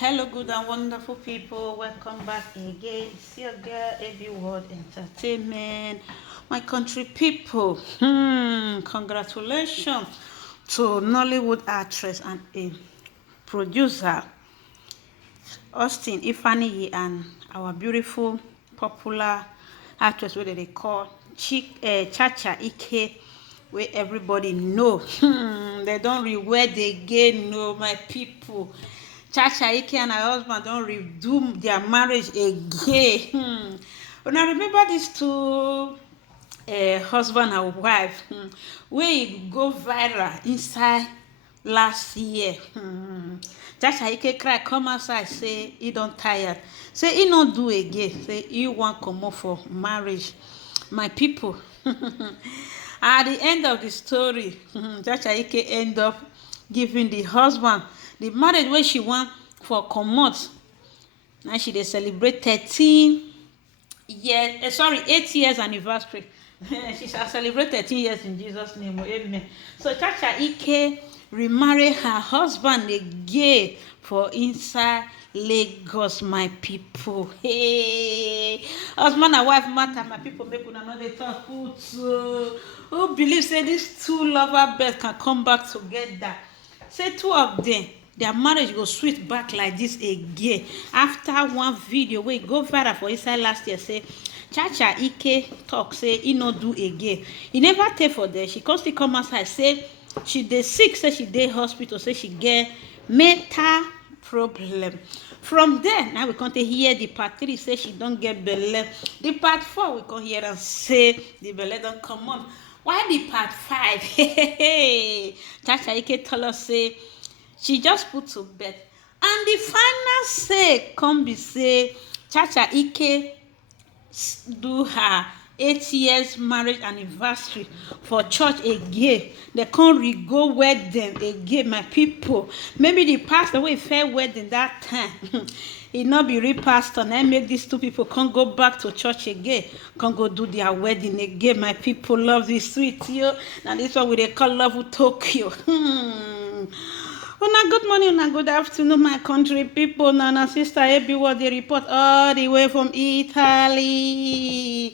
Hello, good and wonderful people. Welcome back again. It's your girl, AB World Entertainment. My country people, congratulations to Nollywood actress and a producer, Austin Ifaniyi, and our beautiful, popular actress, what they call Chacha Ike, where everybody know. They don't reward again, no, my people. Chacha Ike and her husband don't redo their marriage again. Una remember these two husband and wife wey go viral inside last year. Chacha Ike cry come outside say he don tired, say he no do again, say he wan comot for marriage. My people, at the end of the story, Chacha Ike end up giving the husband the marriage wey she wan for comot. Now she dey celebrate 8 years anniversary. She shall celebrate 13 years in Jesus name, amen. So Chacha Ike remarry her husband again for inside Lagos, my people. Hey, husband and wife matter, my people, make una no dey talk who believe say these two lover birds can come back together. Say two of them, their marriage go sweet back like this again after one video wey go viral for inside last year. Say Chacha Ike talk say he no do again. He never take for there. She come still come outside say she dey sick, say she dey hospital, say she get mental problem. From there, now we come to hear the part 3 say she don get belle. The part 4 we come hear am say the belle don come on. Why the part 5? Chacha Ike tell us say she just put to bed. And the final say come be say Chacha Ike do her 8 years marriage anniversary for church again. They can't go wedding again, my people. Maybe the pastor wey fair wedding that time he not be real pastor. Now make these two people can't go back to church again, can't go do their wedding again. My people love this sweet yo. Now this one we they call love with Tokyo. Una good morning, una good afternoon, my country people. Nana sister AB World dey report all the way from Italy.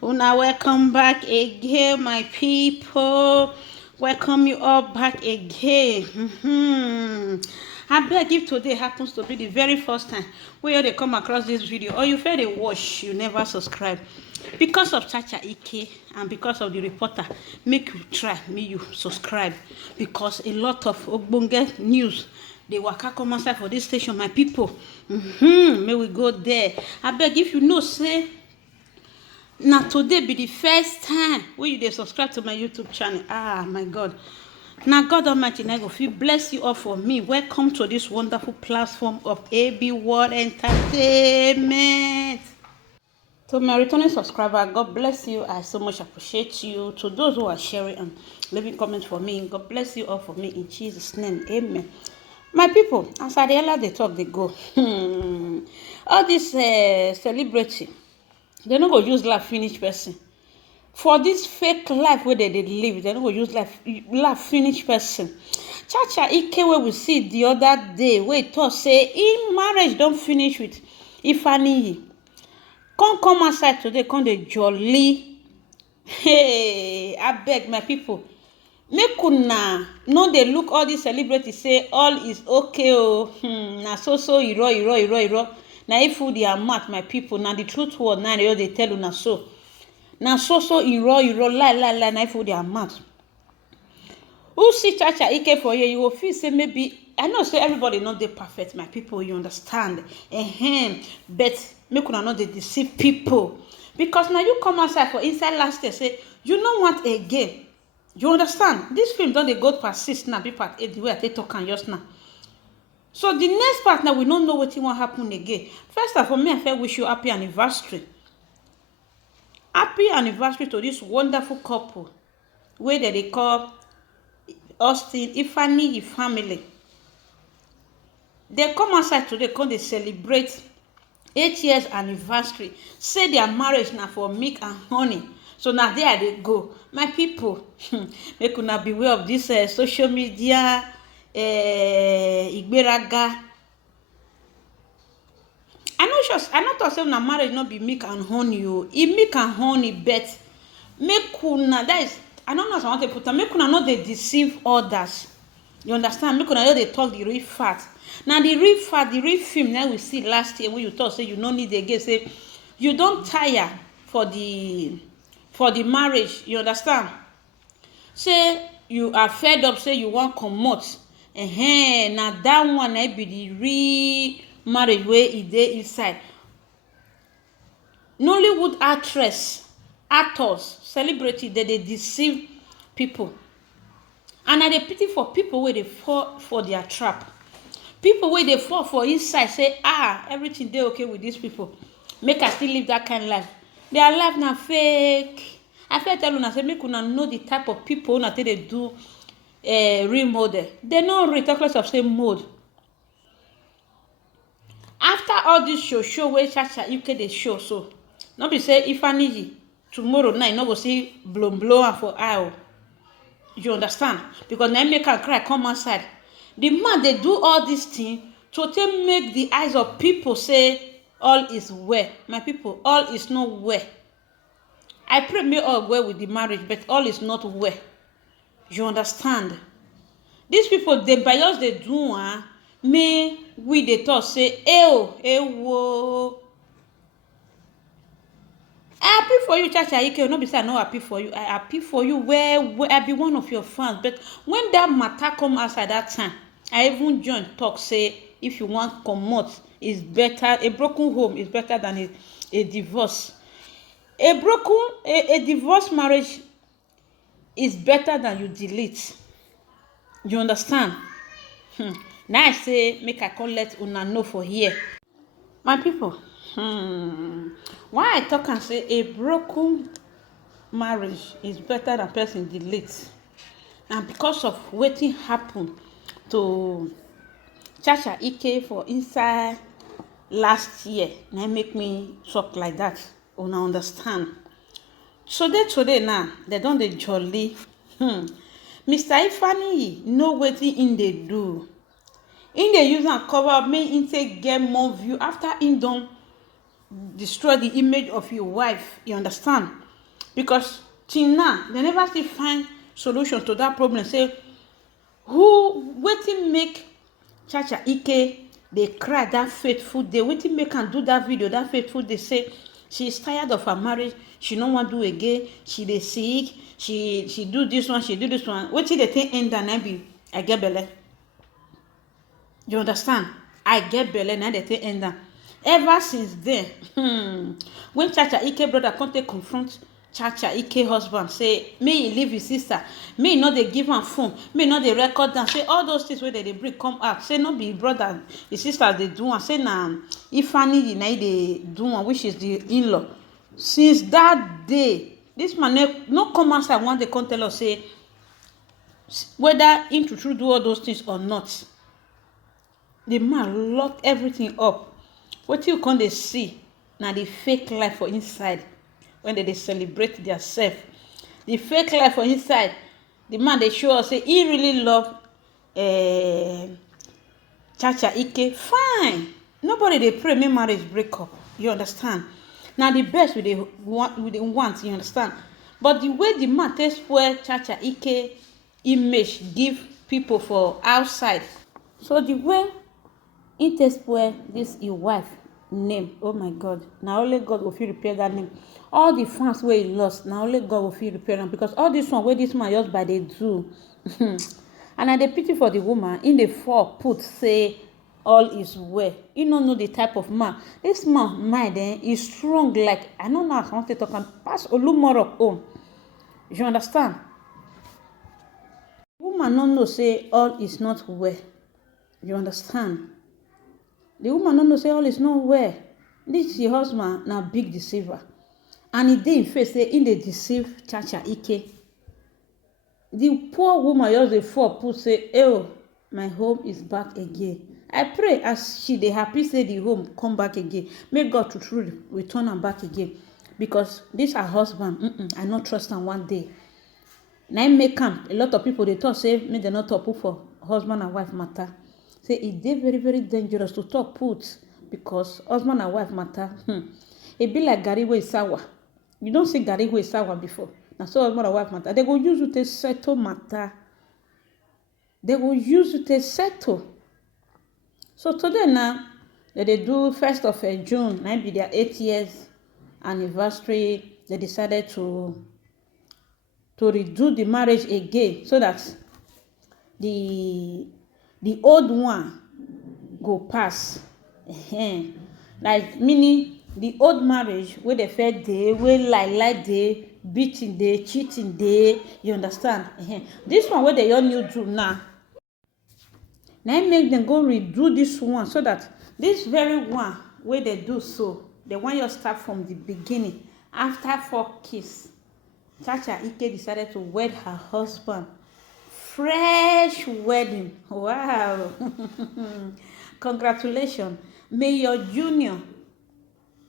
Una welcome back again, my people. Welcome you all back again. I beg, if today happens to be the very first time where they come across this video, or you fail to watch, you never subscribe. Because of Chacha Ike and because of the reporter, make you try, make you subscribe. Because a lot of ogbonge news, they waka come outside for this station, my people. May we go there. I beg, if you know, say, now today be the first time when you dey subscribe to my YouTube channel. Ah, my God. Now God Almighty, I go feel bless you all for me. Welcome to this wonderful platform of AB World Entertainment. To my returning subscriber, God bless you. I so much appreciate you. To those who are sharing and leaving comments for me, God bless you all for me in Jesus' name. Amen. My people, as I realize they talk, they go. All this celebrity, they no go use life finish person. For this fake life where they live, they no go use life finish person. Chacha Ike wey we see the other day, wey talk say in marriage don't finish with Ifaniyi. Come outside today, come dey jolly. Hey, I beg my people, make una no dey look all these celebrities say all is okay. Na so iro. Na if food their mouth, my people. Na the truth word now they tell una so. Na so iro lie. Na if food their mouth. Who see Chacha Ike for here, you will feel say maybe, I know say everybody not dey perfect, my people, you understand. But make una not dey deceive people. Because now you come outside for inside last year, say you no want again. You understand? This film don't they go past 6 now, be part 8, the way I take talk and just now. So the next part now, we don't know what will happen again. First of all, me, I wish you happy anniversary. Happy anniversary to this wonderful couple, where they call Austin Ifaniyi family. They come outside today, come they celebrate 8 years anniversary. Say their marriage now for milk and honey. So now there they go. My people, make una beware of this social media Igberaga sure, I not talk say na marriage not be milk and honey o. E milk and honey, but make una, that is, I don't know as I want to put am, make una no dey deceive others. You understand? Make una no dey talk the real fact. Na the real fact, the real film na we see last year when you talk say you no need again, say you don tire for the marriage. You understand? Say you are fed up, say you wan comot. Na that one na be the real marriage wey e dey inside. Nollywood actors, celebrity, they deceive people. And I dey pity for people wey dey fall for their trap. People wey dey fall for inside say, everything dey okay with these people. Make I still live that kind of life. Their life na fake. I fit tell una say make una know the type of people una take dey do real model. They no real, talk less of say mode. After all this show wey Chacha UK dey show, so no be say Ifeanyi tomorrow night no go see blow am for eye. You understand? Because na make am cry come outside. The man dey do all this thing to take make the eyes of people say all is well. My people, all is not well. I pray may all well with the marriage, but all is not well. You understand? These people, they by us they do may we dey talk say, ewo. I happy for you, Chacha Ike. No be say I no happy for you. I happy for you where I be one of your fans. But when that matter come outside that time, I even join talk say if you want comot, is better. A broken home is better than a divorce. A divorce marriage is better than you delete. You understand? Now I say make I come let una know for here. My people, why I talk and say a broken marriage is better than person delete, and because of wetin happen to Chacha Ike for inside last year, na make me talk like that. Una understand? So today now they don dey jolly. Mr. Ifeanyi know wetin im dey do. Im dey use am cover up make im take get more view after im don destroy the image of your wife. You understand? Because till now they never still find solution to that problem. Say wetin make Chacha Ike dey cry that fateful day? Wetin make am do that video that fateful day? Say she is tired of her marriage, she no wan do again, she dey sick, she do this one, she do this one. Wetin dey take end am na be I get belle. You understand? I get belle na dey take end am. Ever since then, when Chacha Ike brother come take confront Chacha Ike husband, say may he leave his sister, may he no dey give am phone, may he no dey record am, say all those things wey they bring come out, say no be his brother, his sister dey do am, say na Ifeanyi na he dey do am, which is the in-law. Since that day, this man no come outside one day come tell us say whether him true do all those things or not. The man lock everything up. Wetin you come dey see na the fake life for inside when they celebrate their self. The fake life for inside, the man dey show us say he really love Chacha Ike. Fine. Nobody dey pray make marriage break up. You understand? Now the best we dey want, you understand? But the way the man take spoil Chacha Ike image give people for outside, so the way he take spoil this his wife name, oh my God, na only God will fit repair that name. All the fans wey he lost, na only God will fit repair them, because all this one wey this man just by dey do and I dey pity for the woman. In the fall put say all is well. You no know the type of man this man mind is strong. Like I don't know how I want to talk am pass Olumoro own. You understand? Woman no know say all is not well. You understand? The woman no know say all is not well. This your husband na big deceiver, and he dey in face say he dey deceive Chacha Ike. The poor woman just dey fall put say, oh, my home is back again. I pray as she dey happy say the home come back again, may God to truly return am back again, because this her husband, I not trust am one day. Na im make am a lot of people dey talk say make dem not talk put for husband and wife matter. Say e dey very very dangerous to talk put because husband and wife matter. It be like garri wey sour. You don't see garri wey sour before. Now so husband and wife matter. They go use it to settle matter. They will use it to settle. So today now, they do 1st of June, might be their 8 years anniversary. They decided to redo the marriage again so that the old one go pass. Like meaning the old marriage where they fed day, where like day, beating day, cheating day, you understand? This one where they all new do now. Now make them go redo this one so that this very one where they do so, they want you to start from the beginning. After 4 kiss, Chacha Ike decided to wed her husband. Fresh wedding. Wow. Congratulations. May your union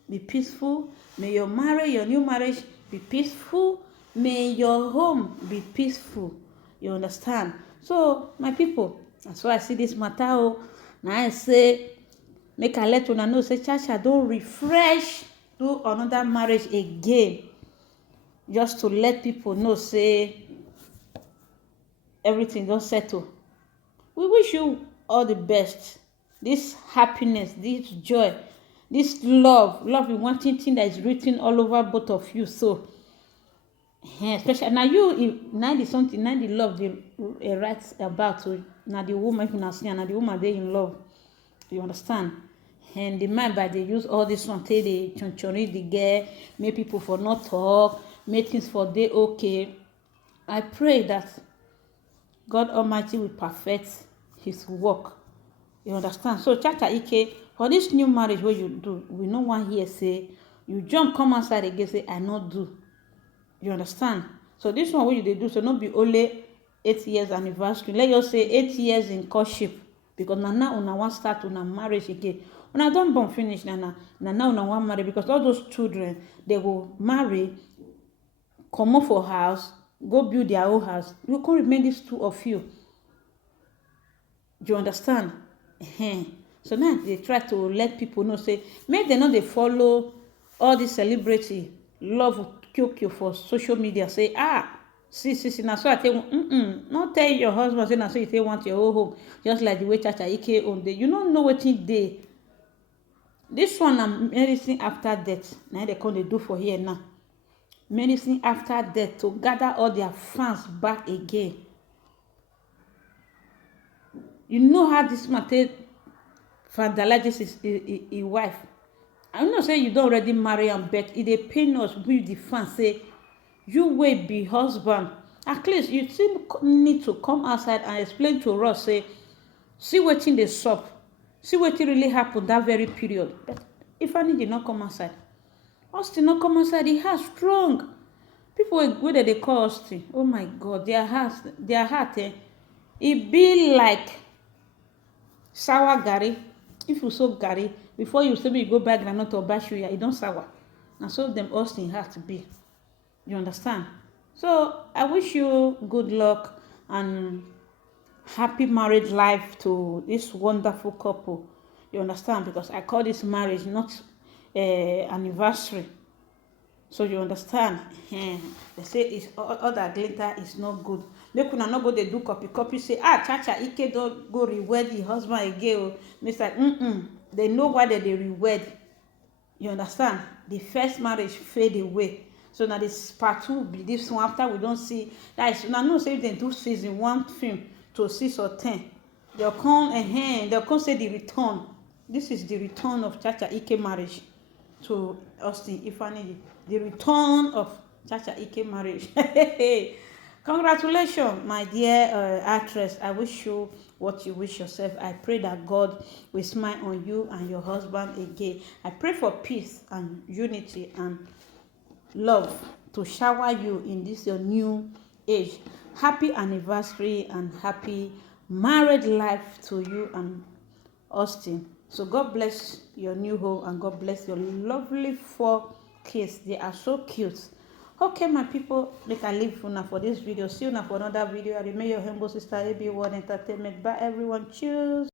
be peaceful. May your new marriage be peaceful. May your home be peaceful. You understand? So, my people, that's why I see this matter. Now I say, make I let una know, say, Chacha, don't refresh, do another marriage again. Just to let people know, say, everything don't settle. We wish you all the best. This happiness, this joy, this love is one thing that is written all over both of you. So, especially now you, now the something, now the love they write about. So now the woman, if you not see, now the woman they in love. You understand? And the man, but they use all this one, they chonchori the girl, make people for not talk, make things for they okay. I pray that God Almighty will perfect His work. You understand? So Chacha Ike, for this new marriage what you do, we no one here say you jump come outside again say I not do. You understand? So this one what you they do, so not be only 8 years anniversary. Let you say 8 years in courtship, because now una want start una marriage again. Una don't born finish now una want marry, because all those children they will marry, come up for house, go build their own house. You can't remain these two of you. Do you understand? So now they try to let people know, say, make they know they follow all this celebrity love Kyokyo for social media. Say, see, now so I tell not tell your husband, say, now so you say want your whole home, just like the way Chacha Ike own day. You don't know what they. This one and medicine after death. Now they come they do for here now. Medicine after death to gather all their fans back again. You know how this matter vandalizes his wife. I know say you don't already marry and bet it dey pain us with the fans say you will be husband. At least you still need to come outside and explain to us, say, see wetin dey sup, see wetin really happen that very period. But if Annie did not come outside, Austin not come outside, he has strong. People wey they call Austin, oh my God, their heart, it be like sour garri. If you soak garri, before you say me you go buy groundnut or buy suya, it don't sour. And so them Austin heart be. You understand? So I wish you good luck and happy married life to this wonderful couple. You understand? Because I call this marriage, not anniversary. So you understand? They say it's all that glitter is not good. Make una no go they do copy say Chacha Ike don't go rewed the husband again. Mr. They know why they rewed. You understand? The first marriage fade away. So now this part 2 will be this one after we don't see that is now no say they do season 1 film to 6 or 10. They'll come say the return. This is the return of Chacha Ike marriage to Austin Ifeanyi. The return of Chacha Ike marriage. Congratulations, my dear actress. I wish you what you wish yourself. I pray that God will smile on you and your husband again. I pray for peace and unity and love to shower you in this your new age. Happy anniversary and happy married life to you and Austin. So God bless your new home and God bless your lovely 4 kids. They are so cute. Okay, my people, make I leave una for this video. See you now for another video. I remain your humble sister AB1 Entertainment. Bye everyone. Cheers.